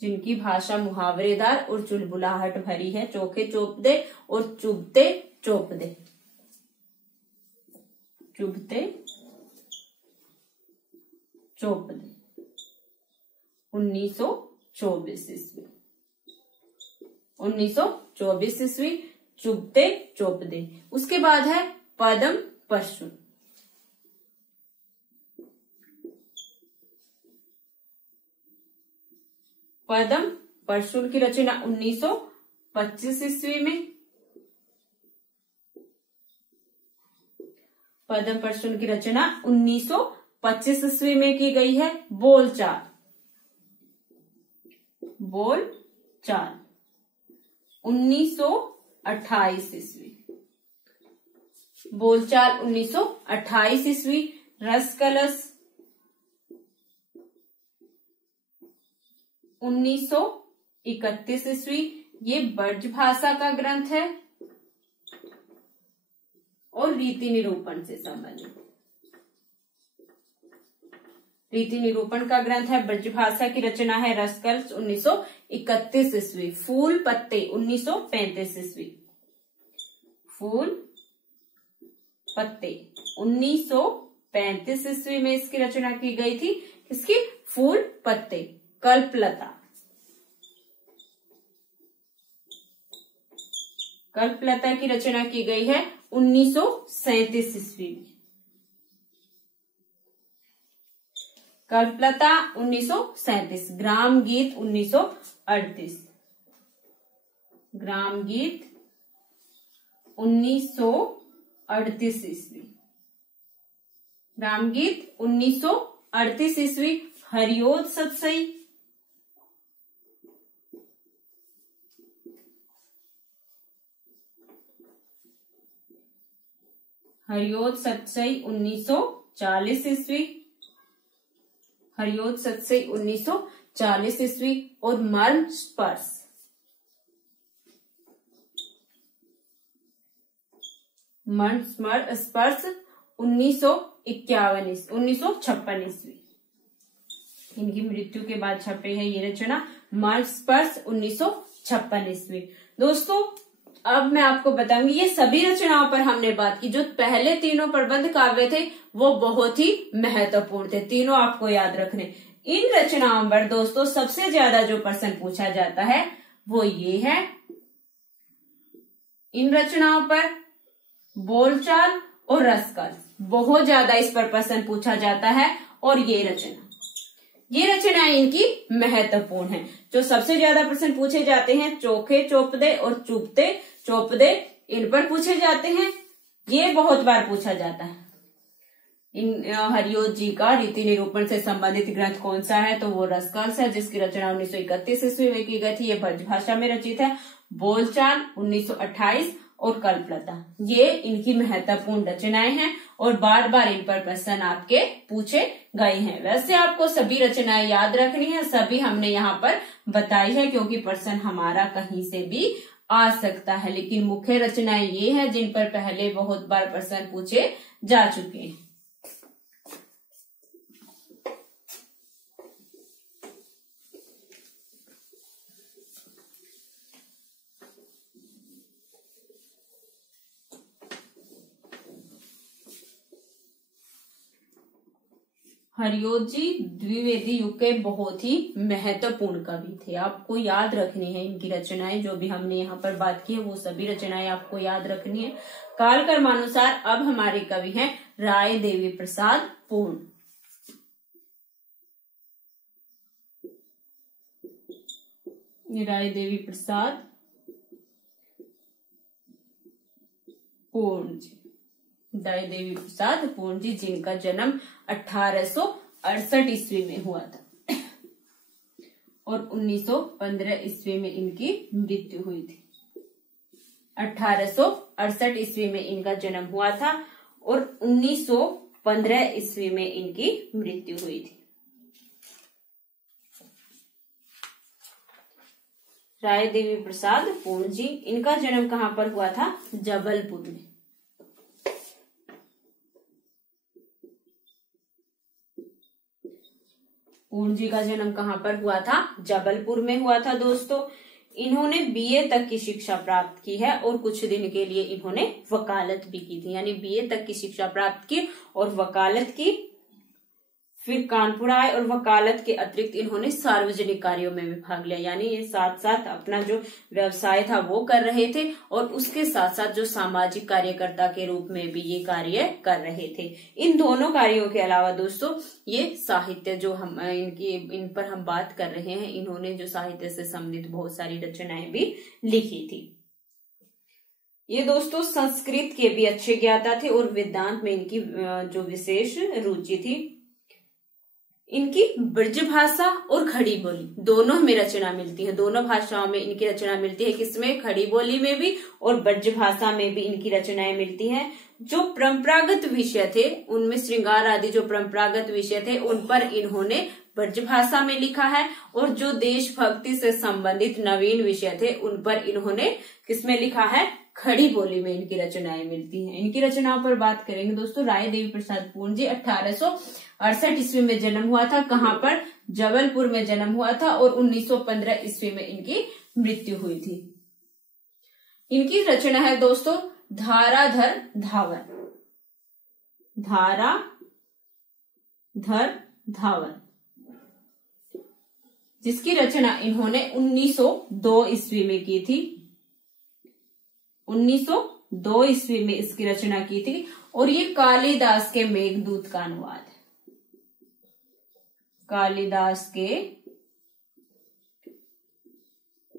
जिनकी भाषा मुहावरेदार और चुलबुलाहट भरी है। चोखे चोपदे और चुभते चोपदे। चुभते चोपदे 1924 ईस्वी। 1924 ईस्वी चुभते चोपदे। उसके बाद है पदम पशु। पदम परशुन की रचना 1925 ईस्वी में। पदम परशुन की रचना 1925 ईस्वी में की गई है। बोलचाल। बोलचाल 1928 ईस्वी। बोलचाल 1928 ईस्वी। रसकलश 1931 ईस्वी। ये ब्रजभाषा का ग्रंथ है और रीति निरूपण से संबंधित। रीति निरूपण का ग्रंथ है। ब्रजभाषा की रचना है रसकलश 1931 ईस्वी। फूल पत्ते 1935 ईस्वी। फूल पत्ते 1935 ईस्वी में इसकी रचना की गई थी। इसकी फूल पत्ते। कल्पलता। कल्पलता की रचना की गई है 1937 ईस्वी में। कल्पलता 1937। ग्राम गीत 1938। ग्राम गीत 1938 ईस्वी। ग्राम गीत 1938 ईस्वी। हरिओत सतसई। हरिओत सतसई 1940 ईस्वी। हरिओत सतसई 1940 ईस्वी। और मर्म स्पर्श। मर्म स्पर्श 1940 1956 ईस्वी। इनकी मृत्यु के बाद छपे है ये रचना मार्ग स्पर्श 1956 ईस्वी। दोस्तों अब मैं आपको बताऊंगी, ये सभी रचनाओं पर हमने बात की। जो पहले तीनों प्रबंध काव्य थे वो बहुत ही महत्वपूर्ण थे, तीनों आपको याद रखने। इन रचनाओं पर दोस्तों सबसे ज्यादा जो प्रश्न पूछा जाता है वो ये है, इन रचनाओं पर बोलचाल और रसकाल बहुत ज्यादा इस पर प्रश्न पूछा जाता है। और ये रचनाएं इनकी महत्वपूर्ण हैं। जो सबसे ज्यादा प्रश्न पूछे जाते हैं चोखे चौपदे और चुपते चौपदे, इन पर पूछे जाते हैं। ये बहुत बार पूछा जाता है। इन हरियोत जी का रीति निरूपण से संबंधित ग्रंथ कौन सा है, तो वो रसकाल है, जिसकी रचना 1931 ईस्वी में की गई थी। ये ब्रजभाषा में रचित है। बोलचाल 1928 और कल्पलता, ये इनकी महत्वपूर्ण रचनाएं हैं और बार बार इन पर प्रश्न आपके पूछे गए हैं। वैसे आपको सभी रचनाएं याद रखनी है, सभी हमने यहाँ पर बताई है, क्योंकि प्रश्न हमारा कहीं से भी आ सकता है। लेकिन मुख्य रचनाएं ये हैं जिन पर पहले बहुत बार प्रश्न पूछे जा चुके हैं। हरियोत जी द्विवेदी युग के बहुत ही महत्वपूर्ण कवि थे। आपको याद रखनी है इनकी रचनाएं, जो भी हमने यहाँ पर बात की है वो सभी रचनाएं आपको याद रखनी है। कालक्रमानुसार अब हमारे कवि हैं राय देवी प्रसाद पूर्ण। राय देवी प्रसाद पूर्ण जी, राय देवी प्रसाद पूर्ण जी, जिनका जन्म 1868 ईस्वी में हुआ था और 1915 ईस्वी में इनकी मृत्यु हुई थी। 1868 ईस्वी में इनका जन्म हुआ था और 1915 ईस्वी में इनकी मृत्यु हुई थी। राय देवी प्रसाद पूर्ण जी, इनका जन्म कहाँ पर हुआ था, जबलपुर में। पूर्ण जी का जन्म कहाँ पर हुआ था, जबलपुर में हुआ था। दोस्तों इन्होंने बीए तक की शिक्षा प्राप्त की है और कुछ दिन के लिए इन्होंने वकालत भी की थी, यानी बीए तक की शिक्षा प्राप्त की और वकालत की। फिर कानपुर आए और वकालत के अतिरिक्त इन्होंने सार्वजनिक कार्यों में भी भाग लिया, यानी ये साथ साथ अपना जो व्यवसाय था वो कर रहे थे और उसके साथ साथ जो सामाजिक कार्यकर्ता के रूप में भी ये कार्य कर रहे थे। इन दोनों कार्यों के अलावा दोस्तों ये साहित्य जो हम इन पर हम बात कर रहे हैं, इन्होंने जो साहित्य से संबंधित बहुत सारी रचनाएं भी लिखी थी। ये दोस्तों संस्कृत के भी अच्छे ज्ञाता थे और वेदांत में इनकी जो विशेष रुचि थी। इनकी ब्रजभाषा और खड़ी बोली दोनों में रचना मिलती है, दोनों भाषाओं में इनकी रचना मिलती है। किसमें, खड़ी बोली में भी और ब्रजभाषा में भी इनकी रचनाएं मिलती हैं। जो परंपरागत विषय थे उनमें श्रृंगार आदि जो परंपरागत विषय थे उन पर इन्होंने ब्रजभाषा में लिखा है और जो देशभक्ति से संबंधित नवीन विषय थे उन पर इन्होंने किसमें लिखा है, खड़ी बोली में इनकी रचनाएं मिलती हैं। इनकी रचनाओं पर बात करेंगे दोस्तों। राय देवी प्रसाद पूर्ण जी 1868 ईस्वी में जन्म हुआ था, कहाँ पर, जबलपुर में जन्म हुआ था और 1915 ईस्वी में इनकी मृत्यु हुई थी। इनकी रचना है दोस्तों धाराधर धावन, धाराधर धावन, जिसकी रचना इन्होंने 1902 ईस्वी में की थी। 1902 ईस्वी में इसकी रचना की थी और ये कालिदास के मेघदूत का अनुवाद है। कालिदास के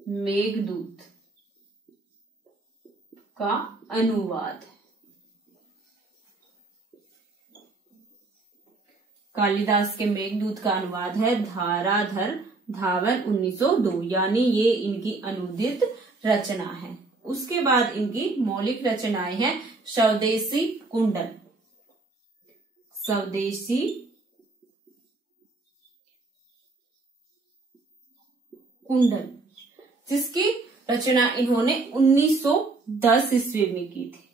मेघदूत का अनुवाद है। कालिदास के मेघदूत का अनुवाद है धाराधर धावन 1902, यानी ये इनकी अनुदित रचना है। उसके बाद इनकी मौलिक रचनाएं हैं स्वदेशी कुंडल, स्वदेशी कुंडल, जिसकी रचना इन्होंने 1910 ईस्वी में की थी।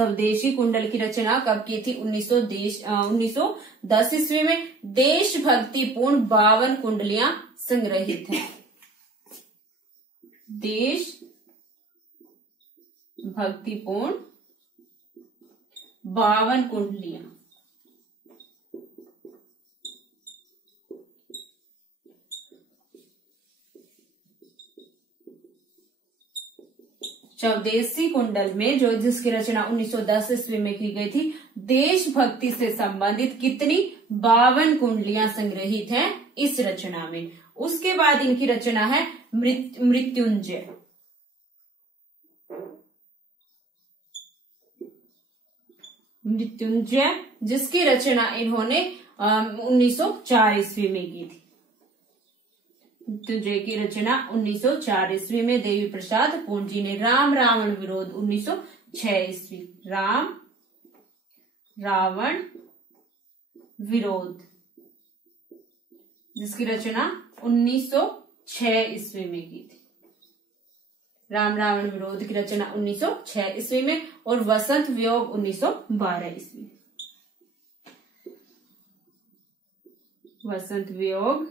स्वदेशी कुंडल की रचना कब की थी? 1910 ईस्वी में। देशभक्तिपूर्ण 52 कुंडलियां संग्रहित हैं। देश भक्तिपूर्ण 52 कुंडलियां। स्वदेशी कुंडल में जिसकी रचना 1910 ईस्वी में की गई थी, देशभक्ति से संबंधित कितनी? 52 कुंडलियां संग्रहित हैं इस रचना में। उसके बाद इनकी रचना है मृत्युंजय। मृत्युंजय जिसकी रचना इन्होंने 1904 ईस्वी में की थी। मृत्युंजय की रचना 1904 ईस्वी में देवी प्रसाद पूर्ण जी ने। राम रावण विरोध 1906 ईस्वी। राम रावण विरोध जिसकी रचना 1906 ईस्वी में की थी। राम रावण विरोध की रचना 1906 ईस्वी में। और वसंत वियोग 1912 ईस्वी। वसंत वियोग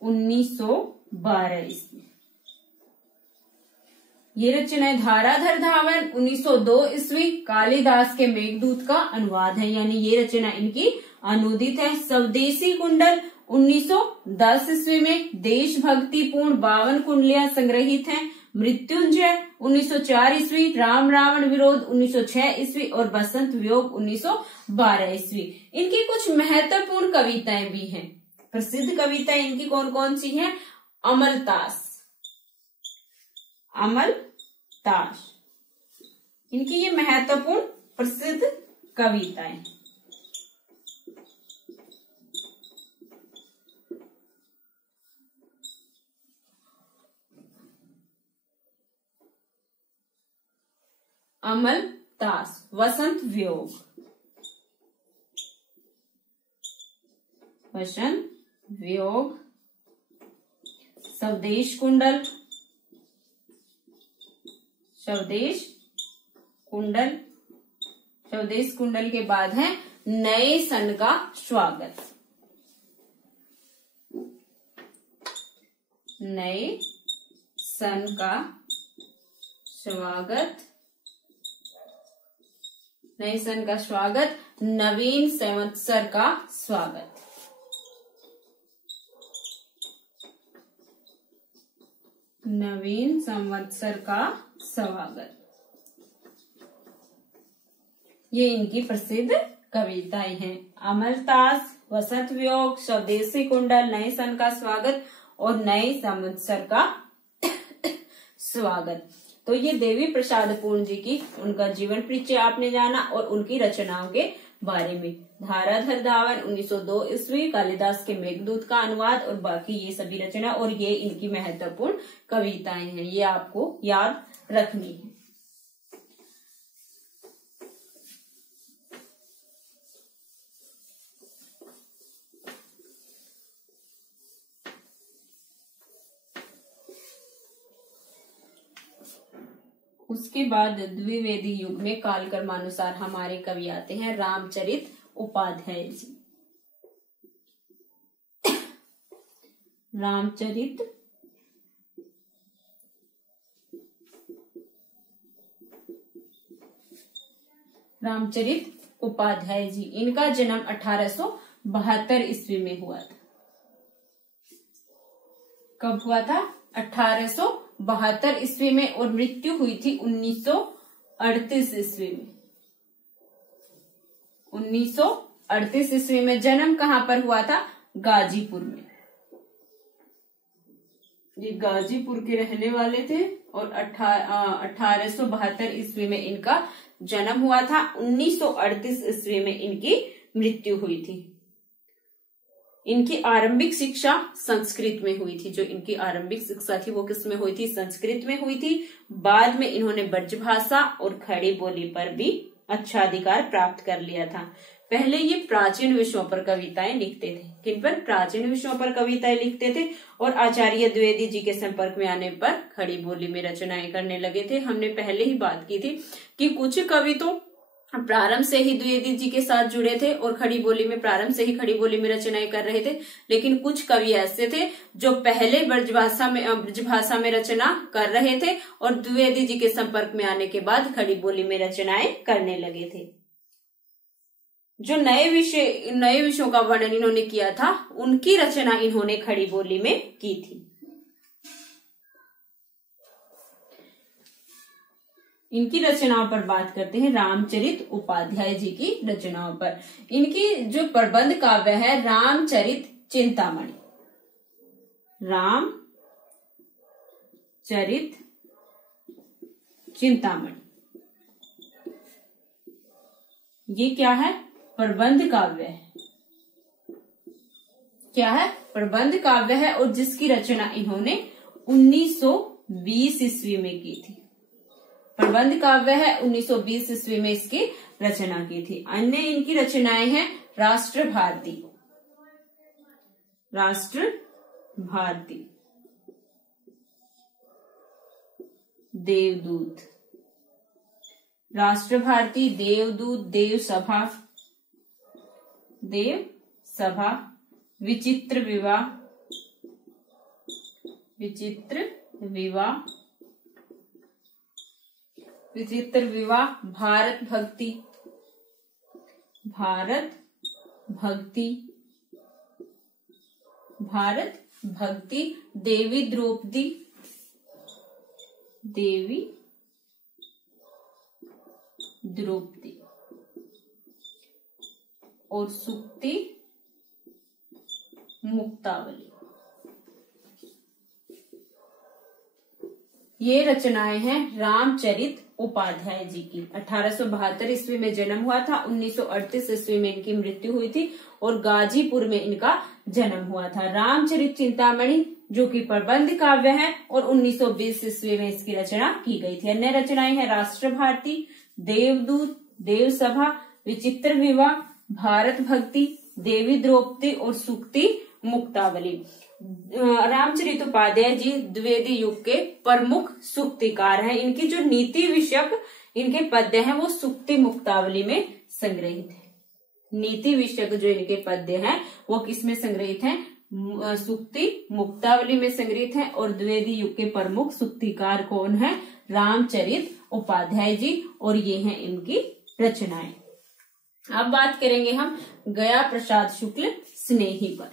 1912 ईस्वी। ये रचनाएं धाराधर धावन 1902 ईस्वी। कालिदास के मेघदूत का अनुवाद है, यानी ये रचना इनकी अनुदित है। स्वदेशी कुंडल 1910 ईस्वी में। देशभक्तिपूर्ण 52 कुंडलियां संग्रहित हैं। मृत्युंजय 1904 ईस्वी। राम रावण विरोध 1906 ईस्वी। और बसंत वियोग 1912 ईस्वी। इनकी कुछ महत्वपूर्ण कविताएं भी हैं। प्रसिद्ध कविताएं इनकी कौन कौन सी हैं? अमलतास। अमलतास इनकी ये महत्वपूर्ण प्रसिद्ध कविताएं। अमलतास, वसंत वियोग, वसंत वियोग, स्वदेश कुंडल, स्वदेश कुंडल, स्वदेश कुंडल के बाद है नए सन का स्वागत। नए सन का स्वागत, नए सन का स्वागत, नवीन संवत्सर का स्वागत। नवीन संवत्सर का स्वागत, ये इनकी प्रसिद्ध कविताएं हैं। अमलतास, वसंत वियोग, स्वदेशी कुंडल, नए सन का स्वागत और नए संवत्सर का स्वागत। तो ये देवी प्रसाद पूर्ण जी की उनका जीवन परिचय आपने जाना और उनकी रचनाओं के बारे में। धाराधर धावन 1902 ईस्वी, कालिदास के मेघदूत का अनुवाद और बाकी ये सभी रचना और ये इनकी महत्वपूर्ण कविताएं हैं, ये आपको याद रखनी है। उसके बाद द्विवेदी युग में कालक्रमानुसार हमारे कवि आते हैं रामचरित उपाध्याय जी। रामचरित उपाध्याय जी, इनका जन्म 1872 ईस्वी में हुआ था। कब हुआ था? 1872 ईस्वी में और मृत्यु हुई थी 1938 ईस्वी में। 1938 ईस्वी में। जन्म कहां पर हुआ था? गाजीपुर में। ये गाजीपुर के रहने वाले थे और 1872 ईस्वी में इनका जन्म हुआ था। 1938 ईस्वी में इनकी मृत्यु हुई थी। इनकी आरंभिक शिक्षा संस्कृत में हुई थी। जो इनकी आरंभिक शिक्षा थी वो किस में हुई थी? संस्कृत में हुई थी। बाद में इन्होंने ब्रजभाषा और खड़ी बोली पर भी अच्छा अधिकार प्राप्त कर लिया था। पहले ये प्राचीन विषयों पर कविताएं लिखते थे। किन पर? प्राचीन विषयों पर कविताएं लिखते थे और आचार्य द्विवेदी जी के संपर्क में आने पर खड़ी बोली में रचनाएं करने लगे थे। हमने पहले ही बात की थी कि कुछ कवि तो प्रारंभ से ही द्विवेदी जी के साथ जुड़े थे और खड़ी बोली में प्रारंभ से ही खड़ी बोली में रचनाएं कर रहे थे, लेकिन कुछ कवि ऐसे थे जो पहले ब्रजभाषा में रचना कर रहे थे और द्विवेदी जी के संपर्क में आने के बाद खड़ी बोली में रचनाएं करने लगे थे। जो नए विषयों का वर्णन इन्होंने किया था, उनकी रचना इन्होंने खड़ी बोली में की थी। इनकी रचनाओं पर बात करते हैं, रामचरित उपाध्याय जी की रचनाओं पर। इनकी जो प्रबंध काव्य है रामचरित चिंतामणि, रामचरित चिंतामणि, ये क्या है? प्रबंध काव्य है। क्या है? प्रबंध काव्य है और जिसकी रचना इन्होंने 1920 ईस्वी में की थी। प्रबंध काव्य है, 1920 ईस्वी में इसकी रचना की थी। अन्य इनकी रचनाएं हैं राष्ट्र भारती, राष्ट्र भारती, देवदूत, राष्ट्र भारती, देवदूत, देव सभा, विचित्र विवाह, भारत भक्ति, देवी द्रौपदी, और सूक्ति मुक्तावली। ये रचनाएं हैं रामचरित उपाध्याय जी की। 1872 ईस्वी में जन्म हुआ था, 1938 ईस्वी में इनकी मृत्यु हुई थी और गाजीपुर में इनका जन्म हुआ था। रामचरित चिंतामणि जो कि प्रबंध काव्य है और 1920 ईस्वी में इसकी रचना की गई थी। अन्य रचनाएं हैं राष्ट्र भारती, देवदूत, देव सभा, विचित्र विवाह, भारत भक्ति, देवी द्रौपदी और सूक्ति मुक्तावली। रामचरित उपाध्याय जी द्विवेदी युग के प्रमुख सूक्तिकार हैं। इनकी जो नीति विषयक इनके पद्य हैं वो सूक्ति मुक्तावली में संग्रहित है। नीति विषयक जो इनके पद्य हैं वो किसमें संग्रहित हैं? सूक्ति मुक्तावली में संग्रहित है। और द्विवेदी युग के प्रमुख सूक्तिकार कौन है? रामचरित उपाध्याय जी, और ये हैं इनकी रचनाएं। अब बात करेंगे हम गया प्रसाद शुक्ल स्नेही पर।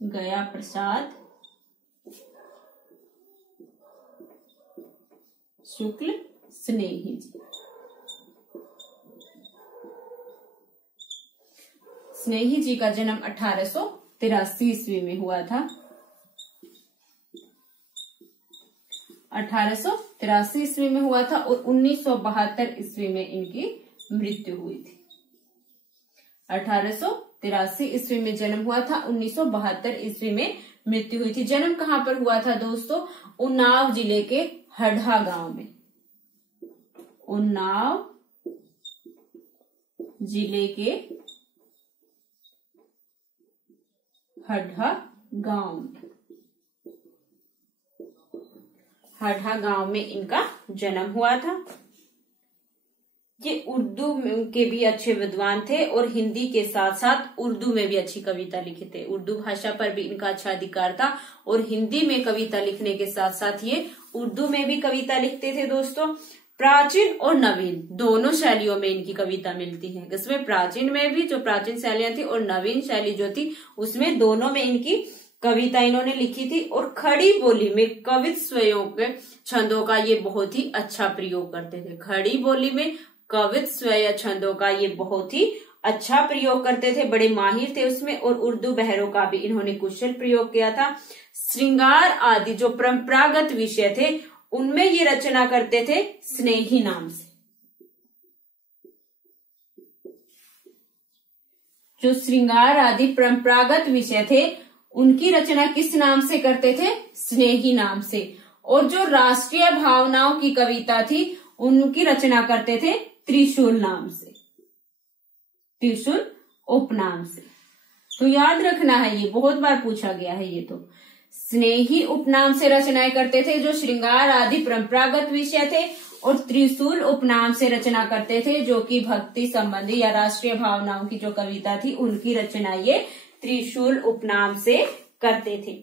गया प्रसाद शुक्ल स्नेही जी। स्नेही जी का जन्म 1883 ईस्वी में हुआ था। 1883 ईस्वी में हुआ था और 1972 ईस्वी में इनकी मृत्यु हुई थी। 1883 ईस्वी में जन्म हुआ था, 1972 ईस्वी में मृत्यु हुई थी। जन्म कहाँ पर हुआ था दोस्तों? उन्नाव जिले के हड्डा गांव में। उन्नाव जिले के हड्डा गांव में इनका जन्म हुआ था। ये उर्दू के भी अच्छे विद्वान थे और हिंदी के साथ साथ उर्दू में भी अच्छी कविता लिखे थे। उर्दू भाषा पर भी इनका अच्छा अधिकार था और हिंदी में कविता लिखने के साथ साथ ये उर्दू में भी कविता लिखते थे। दोस्तों, प्राचीन और नवीन दोनों शैलियों में इनकी कविता मिलती है। इसमें प्राचीन में भी जो प्राचीन शैलियां थी और नवीन शैली जो थी उसमें दोनों में इनकी कविता इन्होंने लिखी थी। और खड़ी बोली में कवित्वयों के छंदों का ये बहुत ही अच्छा प्रयोग करते थे। खड़ी बोली में कवित्व छंदों का ये बहुत ही अच्छा प्रयोग करते थे, बड़े माहिर थे उसमें। और उर्दू बहरों का भी इन्होंने कुशल प्रयोग किया था। श्रृंगार आदि जो परंपरागत विषय थे उनमें ये रचना करते थे स्नेही नाम से। जो श्रृंगार आदि परंपरागत विषय थे उनकी रचना किस नाम से करते थे? स्नेही नाम से। और जो राष्ट्रीय भावनाओं की कविता थी उनकी रचना करते थे त्रिशूल नाम से, त्रिशूल उपनाम से। तो याद रखना है, ये बहुत बार पूछा गया है। ये तो स्नेही उपनाम से रचनाएं करते थे जो श्रृंगार आदि परंपरागत विषय थे, और त्रिशूल उपनाम से रचना करते थे जो कि भक्ति संबंधी या राष्ट्रीय भावनाओं की जो कविता थी उनकी रचना ये त्रिशूल उपनाम से करते थे।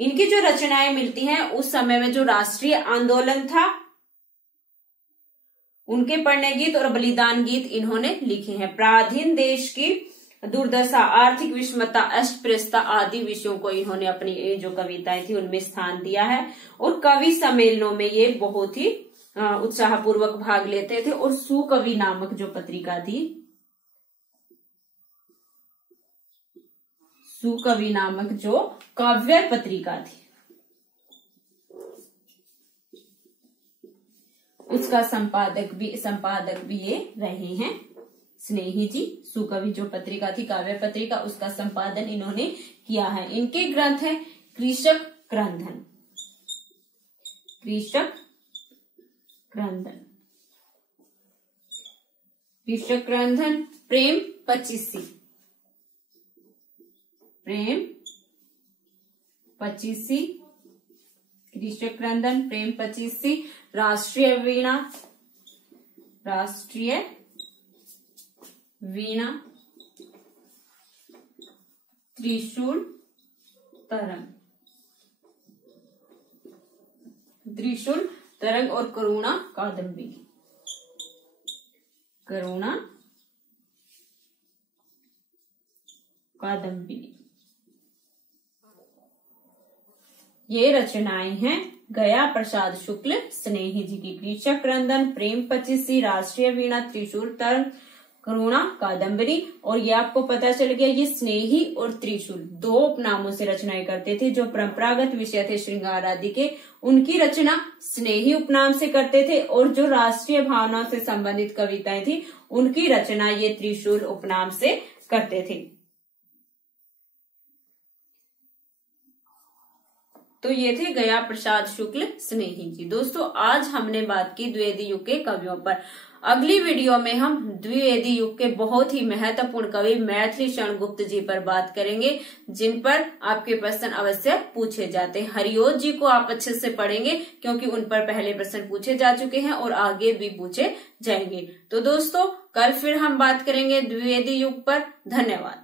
इनकी जो रचनाएं मिलती हैं उस समय में जो राष्ट्रीय आंदोलन था उनके पढ़ने गीत और बलिदान गीत इन्होंने लिखे हैं। पराधीन देश की दुर्दशा, आर्थिक विषमता, अस्पृश्यता आदि विषयों को इन्होंने अपनी जो कविताएं थी उनमें स्थान दिया है। और कवि सम्मेलनों में ये बहुत ही उत्साहपूर्वक भाग लेते थे। और सुकवि नामक जो पत्रिका थी, सुकवि नामक जो काव्य पत्रिका थी उसका संपादक भी ये रहे हैं स्नेही जी। सुकवि जो पत्रिका थी, काव्य पत्रिका, उसका संपादन इन्होंने किया है। इनके ग्रंथ है कृषक क्रंदन, कृषक क्रंदन, कृषक क्रंदन, प्रेम पचीसी, प्रेम पचीसी, कृषक क्रंदन, प्रेम पचीसी, राष्ट्रीय वीणा, राष्ट्रीय वीणा, त्रिशूल तरंग, त्रिशूल तरंग, और करुणा कादम्बिनी, करुणा कादम्बिनी। ये रचनाएं हैं गया प्रसाद शुक्ल स्नेही जी की। कृषक क्रंदन, प्रेम पचीसी, राष्ट्रीय वीणा, त्रिशूल तरंग, करुणा कादम्बरी। और ये आपको पता चल गया, ये स्नेही और त्रिशूल दो उपनामों से रचनाएं करते थे। जो परंपरागत विषय थे श्रृंगार आदि के, उनकी रचना स्नेही उपनाम से करते थे। और जो राष्ट्रीय भावनाओं से संबंधित कविताएं थी उनकी रचना ये त्रिशूल उपनाम से करते थे। तो ये थे गया प्रसाद शुक्ल स्नेही जी। दोस्तों आज हमने बात की द्विवेदी युग के कवियों पर। अगली वीडियो में हम द्विवेदी युग के बहुत ही महत्वपूर्ण कवि मैथिली शरण गुप्त जी पर बात करेंगे, जिन पर आपके प्रश्न अवश्य पूछे जाते हैं। हरिओज जी को आप अच्छे से पढ़ेंगे क्योंकि उन पर पहले प्रश्न पूछे जा चुके हैं और आगे भी पूछे जाएंगे। तो दोस्तों कल फिर हम बात करेंगे द्विवेदी युग पर। धन्यवाद।